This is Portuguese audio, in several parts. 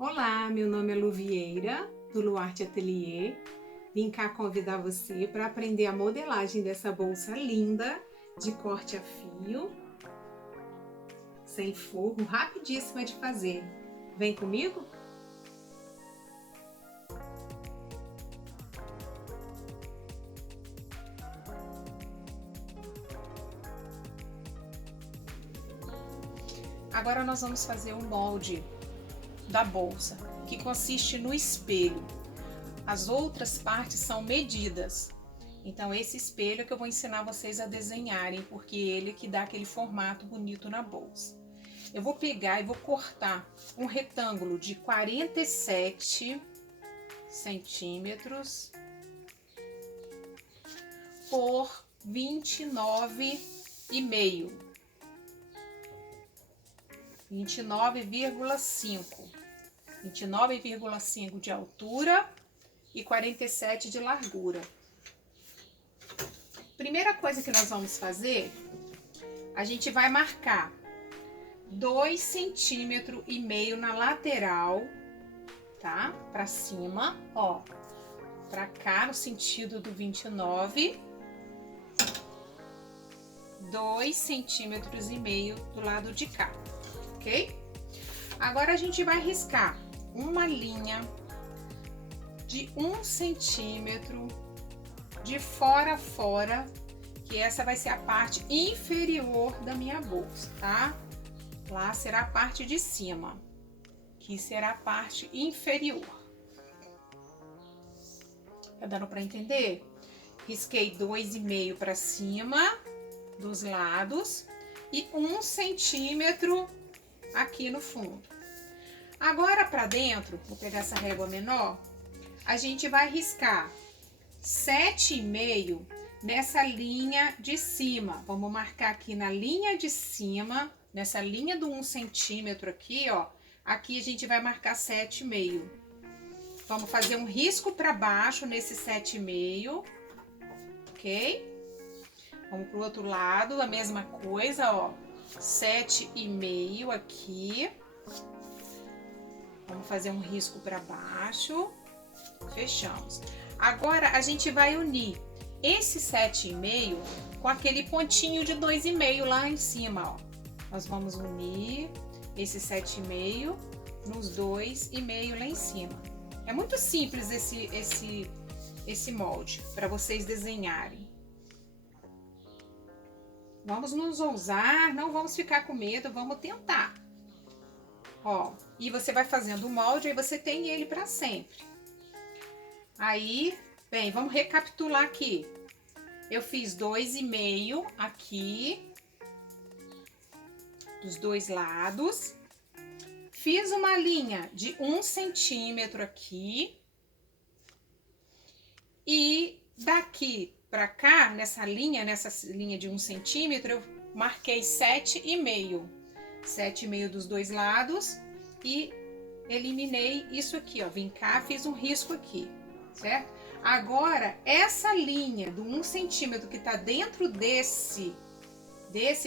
Olá, meu nome é Lu Vieira, do Luarte Atelier. Vim cá convidar você para aprender a modelagem dessa bolsa linda de corte a fio, sem forro, rapidíssima de fazer. Vem comigo? Agora nós vamos fazer o molde da bolsa, que consiste no espelho. As outras partes são medidas. Então esse espelho é que eu vou ensinar vocês a desenharem, porque ele que dá aquele formato bonito na bolsa. Eu vou pegar e vou cortar um retângulo de 47 centímetros por 29,5. 29,5 de altura e 47 de largura. Primeira coisa que nós vamos fazer, a gente vai marcar 2,5 centímetros na lateral, tá? Pra cima, ó, pra cá no sentido do 29, 2,5 centímetros do lado de cá, ok? Agora a gente vai riscar uma linha de 1 centímetro de fora a fora, que essa vai ser a parte inferior da minha bolsa, tá? Lá será a parte de cima, que será a parte inferior. Tá dando para entender? Risquei 2,5 para cima dos lados e 1 centímetro aqui no fundo. Agora para dentro, vou pegar essa régua menor, a gente vai riscar 7,5 nessa linha de cima. Vamos marcar aqui na linha de cima, nessa linha do 1 centímetro aqui, ó. Aqui a gente vai marcar 7,5. Vamos fazer um risco para baixo nesse 7,5, ok? Vamos pro outro lado, a mesma coisa, ó. 7,5 aqui. Vamos fazer um risco para baixo. Fechamos. Agora a gente vai unir esse 7,5 com aquele pontinho de 2,5 lá em cima, ó. Nós vamos unir esse 7,5 nos 2,5 lá em cima. É muito simples esse molde para vocês desenharem. Vamos nos ousar, não vamos ficar com medo, vamos tentar. Ó, e você vai fazendo o molde, aí você tem ele para sempre. Aí, bem, vamos recapitular aqui. Eu fiz 2,5 aqui, dos dois lados. Fiz uma linha de 1 centímetro aqui. E daqui para cá, nessa linha de 1 centímetro, eu marquei 7,5. 7,5 dos dois lados e eliminei isso aqui, ó. Vim cá, fiz um risco aqui, certo? Agora, essa linha do 1 centímetro que tá dentro desse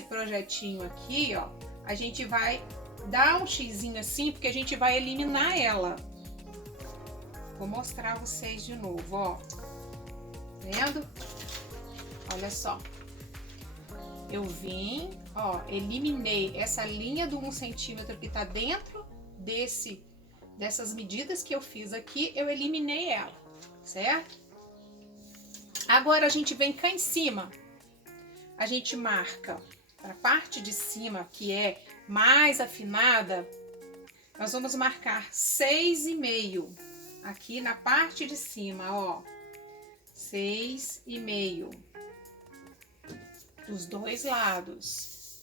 projetinho aqui, ó, a gente vai dar um xizinho assim, porque a gente vai eliminar ela. Vou mostrar a vocês de novo, ó. Vendo? Olha só. Eu vim, ó, eliminei essa linha do 1 centímetro que tá dentro dessas medidas que eu fiz aqui, eu eliminei ela, certo? Agora a gente vem cá em cima, a gente marca para a parte de cima, que é mais afinada, nós vamos marcar 6,5 aqui na parte de cima, ó, 6,5 dos dois lados.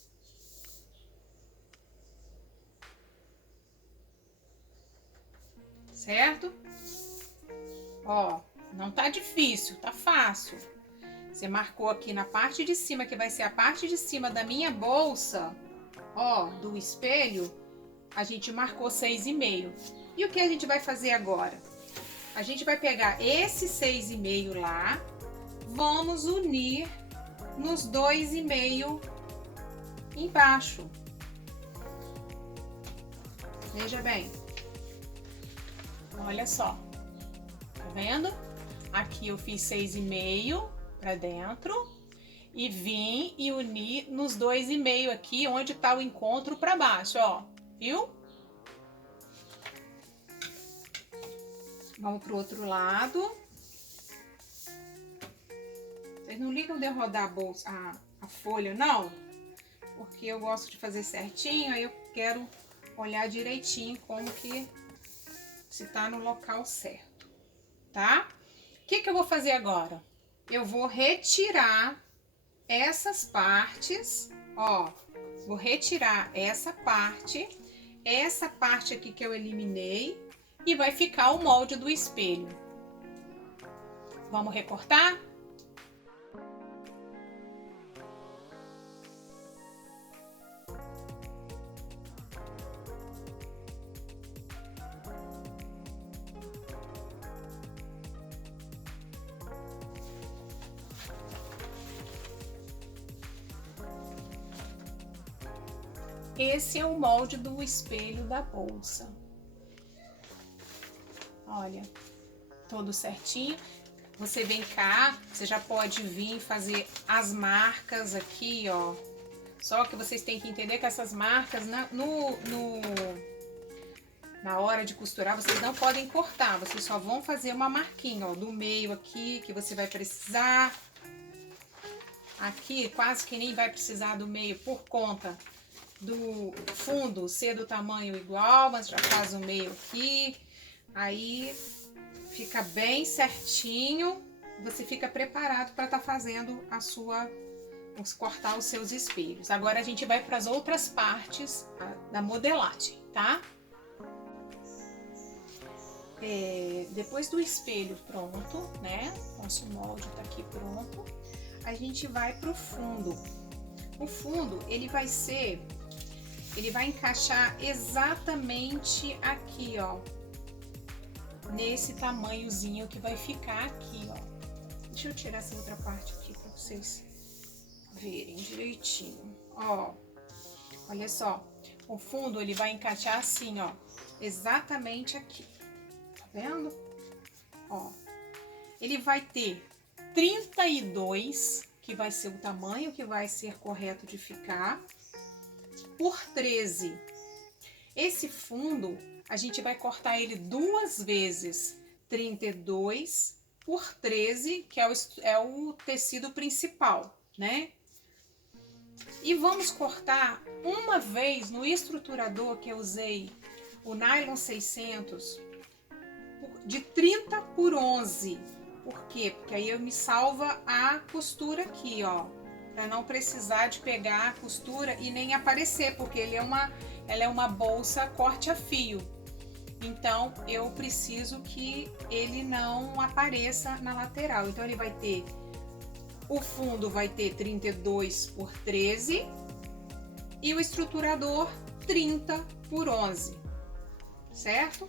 Certo? Ó, não tá difícil, tá fácil. Você marcou aqui na parte de cima, que vai ser a parte de cima da minha bolsa, ó, do espelho, a gente marcou 6,5. E o que a gente vai fazer agora? A gente vai pegar esse 6,5 lá, vamos unir nos 2,5 embaixo. Veja bem. Olha só, tá vendo? Aqui eu fiz 6,5 para dentro e vim e uni nos 2,5 aqui, onde tá o encontro para baixo, ó, viu? Vamos pro outro lado. Vocês não ligam de eu rodar a bolsa, a folha, não? Porque eu gosto de fazer certinho, aí eu quero olhar direitinho como que se tá no local certo, tá? O que eu vou fazer agora? Eu vou retirar essas partes, ó, vou retirar essa parte aqui que eu eliminei e vai ficar o molde do espelho. Vamos recortar? Esse é o molde do espelho da bolsa. Olha, todo certinho. Você vem cá, você já pode vir fazer as marcas aqui, ó. Só que vocês têm que entender que essas marcas, na hora de costurar, vocês não podem cortar. Vocês só vão fazer uma marquinha, ó, do meio aqui, que você vai precisar. Aqui, quase que nem vai precisar do meio por conta do fundo ser do tamanho igual, mas já faz o meio aqui, aí fica bem certinho, você fica preparado para estar fazendo cortar os seus espelhos. Agora a gente vai para as outras partes da modelagem, tá? Depois do espelho pronto, né? Nosso molde tá aqui pronto. A gente vai pro fundo. O fundo, ele vai encaixar exatamente aqui, ó, nesse tamanhozinho que vai ficar aqui, ó. Deixa eu tirar essa outra parte aqui para vocês verem direitinho, ó. Olha só, o fundo ele vai encaixar assim, ó, exatamente aqui, tá vendo? Ó, ele vai ter 32, que vai ser o tamanho que vai ser correto de ficar, por 13. Esse fundo, a gente vai cortar ele 2 vezes, 32 por 13, que é o tecido principal, né? E vamos cortar uma vez no estruturador que eu usei, o nylon 600, de 30 por 11. Por quê? Porque aí eu me salva a costura aqui, ó. Para não precisar de pegar a costura e nem aparecer, porque ela é uma bolsa corte a fio. Então, eu preciso que ele não apareça na lateral. Então, ele vai ter... O fundo vai ter 32 por 13 e o estruturador 30 por 11, certo?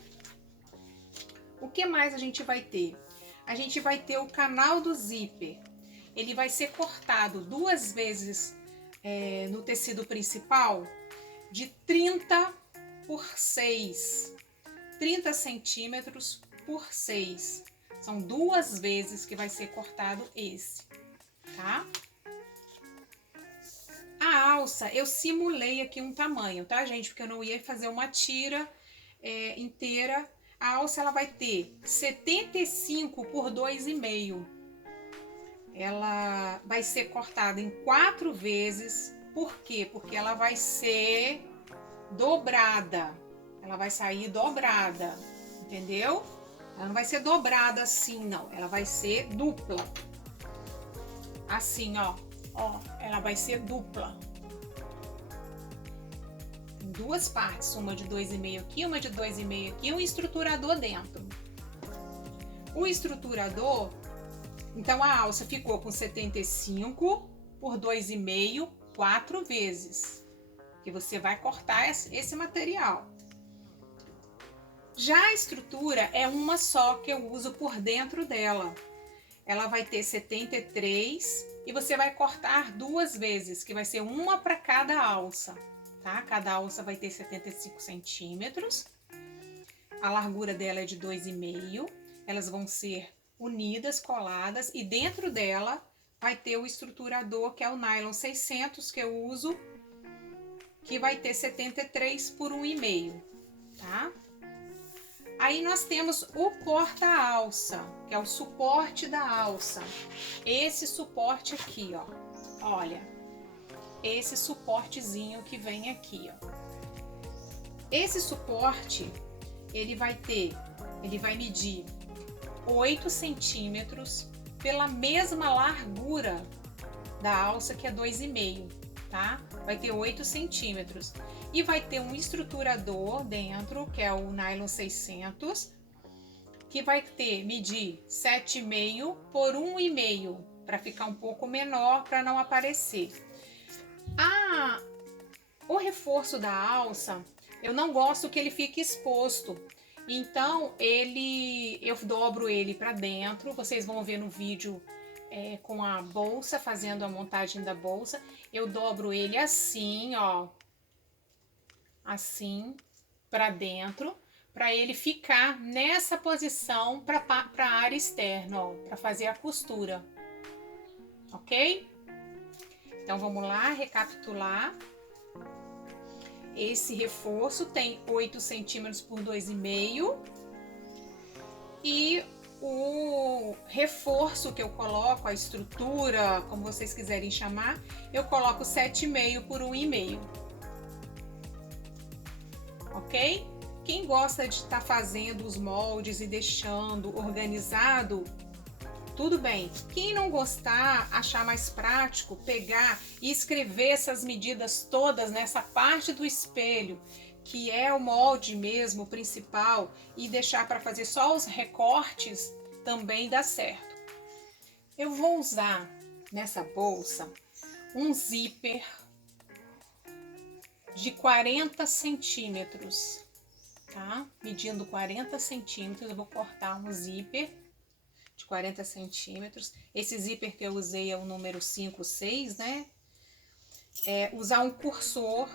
O que mais a gente vai ter? A gente vai ter o canal do zíper. Ele vai ser cortado 2 vezes no tecido principal de 30 por 6. 30 centímetros por 6. São 2 vezes que vai ser cortado esse, tá? A alça, eu simulei aqui um tamanho, tá, gente? Porque eu não ia fazer uma tira inteira. A alça, ela vai ter 75 por 2,5. Ela vai ser cortada em 4 vezes. Por quê? Porque ela vai ser dobrada. Ela vai sair dobrada, entendeu? Ela não vai ser dobrada assim, não. Ela vai ser dupla. Assim, ó. Ó, ela vai ser dupla. Tem 2 partes, uma de 2,5 aqui, uma de 2,5 aqui, e um estruturador dentro. O estruturador, então a alça ficou com 75 por 2,5, 4 vezes. Que você vai cortar esse material. Já a estrutura é uma só que eu uso por dentro dela. Ela vai ter 73 e você vai cortar 2 vezes, que vai ser uma para cada alça, tá? Cada alça vai ter 75 centímetros. a largura dela é de 2,5. Elas vão ser unidas, coladas, e dentro dela vai ter o estruturador, que é o nylon 600 que eu uso, que vai ter 73 por 1,5, tá? Aí nós temos o porta-alça, que é o suporte da alça. Esse suporte aqui, ó. Olha, esse suportezinho que vem aqui, ó. Esse suporte, ele vai medir 8 centímetros pela mesma largura da alça, que é 2,5, tá? Vai ter 8 centímetros. E vai ter um estruturador dentro, que é o nylon 600, que vai medir 7,5 por 1,5, para ficar um pouco menor, para não aparecer. O reforço da alça, eu não gosto que ele fique exposto. Então, eu dobro ele para dentro. Vocês vão ver no vídeo com a bolsa, fazendo a montagem da bolsa. Eu dobro ele assim, ó. Assim, para dentro, para ele ficar nessa posição para a área externa, ó, para fazer a costura. Ok? Então, vamos lá, recapitular. Esse reforço tem 8 centímetros por 2,5. E o reforço que eu coloco, a estrutura, como vocês quiserem chamar, eu coloco 7,5 por 1,5. Ok? Quem gosta de estar fazendo os moldes e deixando organizado, tudo bem. Quem não gostar, achar mais prático, pegar e escrever essas medidas todas nessa parte do espelho, que é o molde mesmo, o principal, e deixar para fazer só os recortes, também dá certo. Eu vou usar nessa bolsa um zíper de 40 centímetros, tá? Medindo 40 centímetros, eu vou cortar um zíper de 40 centímetros. Esse zíper que eu usei é o número 56, né? Usar um cursor,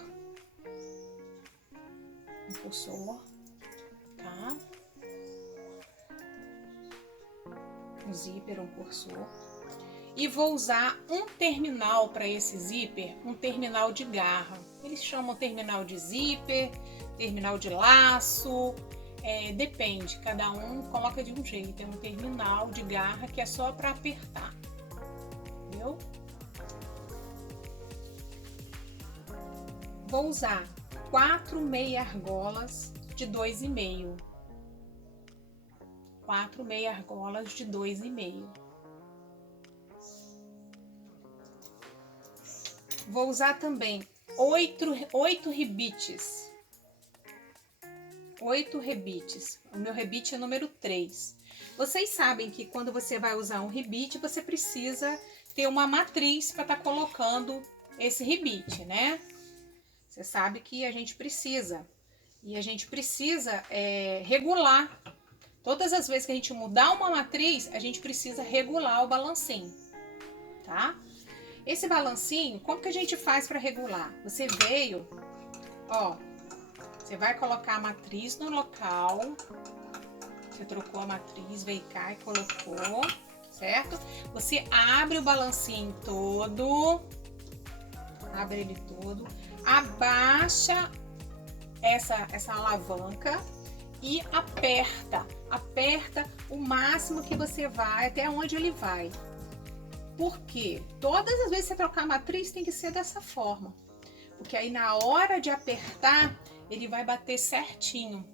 tá? Um zíper, um cursor. E vou usar um terminal para esse zíper, um terminal de garra. Eles chamam terminal de zíper, terminal de laço, depende, cada um coloca de um jeito. É um terminal de garra que é só para apertar, entendeu? Vou usar 4 meia argolas de 2,5. 4 meia argolas de 2,5. Vou usar também 8 rebites. 8 rebites. O meu rebite é número 3. Vocês sabem que quando você vai usar um rebite, você precisa ter uma matriz para estar colocando esse rebite, né? Você sabe que a gente precisa. E a gente precisa regular. Todas as vezes que a gente mudar uma matriz, a gente precisa regular o balancinho, tá? Esse balancinho, como que a gente faz para regular? Você veio, ó, você vai colocar a matriz no local, você trocou a matriz, veio cá e colocou, certo? Você abre o balancinho todo, abre ele todo, abaixa essa alavanca e aperta o máximo que você vai, até onde ele vai. Porque todas as vezes que você trocar a matriz tem que ser dessa forma. Porque aí na hora de apertar, ele vai bater certinho,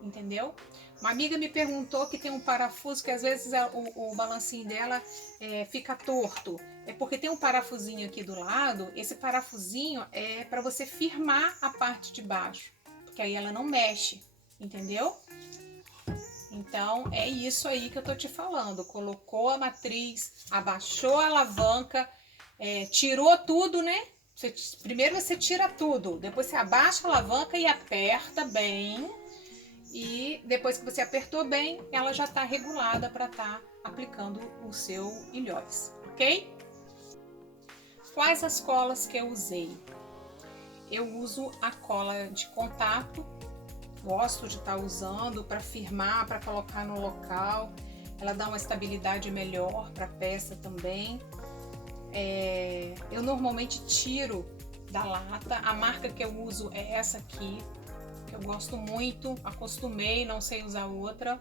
entendeu? Uma amiga me perguntou que tem um parafuso que às vezes o balancinho dela fica torto. É porque tem um parafusinho aqui do lado, esse parafusinho é para você firmar a parte de baixo. Porque aí ela não mexe, entendeu? Então, é isso aí que eu tô te falando. Colocou a matriz, abaixou a alavanca, tirou tudo, né? Primeiro você tira tudo, depois você abaixa a alavanca e aperta bem. E depois que você apertou bem, ela já tá regulada para estar aplicando o seu ilhóis, ok? Quais as colas que eu usei? Eu uso a cola de contato, gosto de estar usando para firmar, para colocar no local. Ela dá uma estabilidade melhor para a peça também. Eu normalmente tiro da lata. A marca que eu uso é essa aqui, que eu gosto muito, acostumei, não sei usar outra.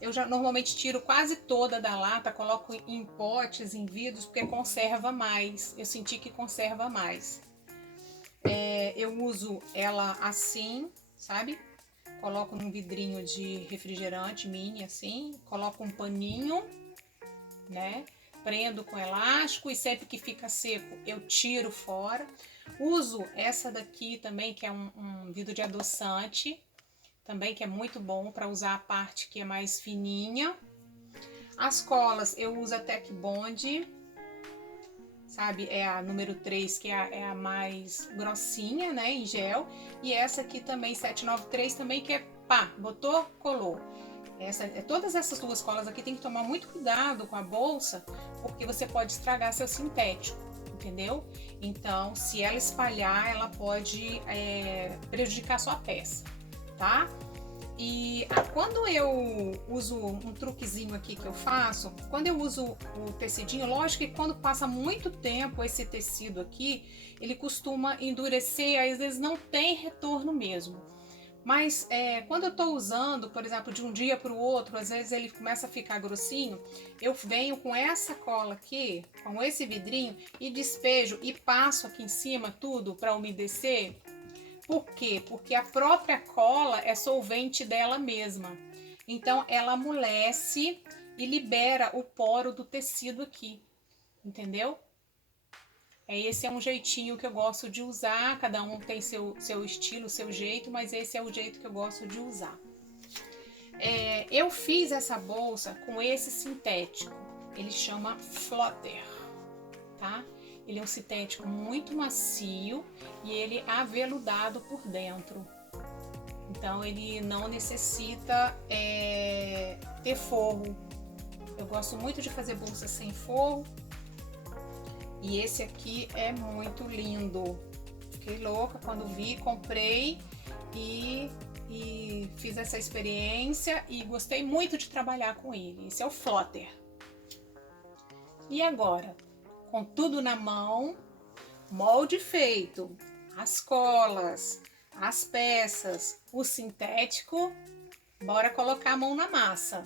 Eu já normalmente tiro quase toda da lata, coloco em potes, em vidros, porque conserva mais. Eu senti que conserva mais. Eu uso ela assim, sabe? Coloco num vidrinho de refrigerante mini assim, coloco um paninho, né? Prendo com elástico e sempre que fica seco eu tiro fora. Uso essa daqui também, que é um vidro de adoçante, também que é muito bom para usar a parte que é mais fininha. As colas eu uso a Tec Bond, sabe? É a número 3, que é a mais grossinha, né? Em gel. E essa aqui também, 793, também, que é pá, botou, colou. Todas essas duas colas aqui tem que tomar muito cuidado com a bolsa, porque você pode estragar seu sintético, entendeu? Então, se ela espalhar, ela pode prejudicar sua peça, tá? E quando eu uso um truquezinho aqui que eu faço, quando eu uso o tecidinho, lógico que quando passa muito tempo esse tecido aqui, ele costuma endurecer e às vezes não tem retorno mesmo. Mas quando eu estou usando, por exemplo, de um dia para o outro, às vezes ele começa a ficar grossinho, eu venho com essa cola aqui, com esse vidrinho, e despejo e passo aqui em cima tudo para umedecer. Por quê? Porque a própria cola é solvente dela mesma. Então ela amolece e libera o poro do tecido aqui, entendeu? Esse é um jeitinho que eu gosto de usar, cada um tem seu estilo, seu jeito, mas esse é o jeito que eu gosto de usar. Eu fiz essa bolsa com esse sintético, ele chama Flotter, tá? Ele é um sintético muito macio e ele é aveludado por dentro. Então ele não necessita ter forro. Eu gosto muito de fazer bolsas sem forro. E esse aqui é muito lindo. Fiquei louca quando vi, comprei e fiz essa experiência e gostei muito de trabalhar com ele. Esse é o Flotter. E agora, com tudo na mão, molde feito, as colas, as peças, o sintético, bora colocar a mão na massa.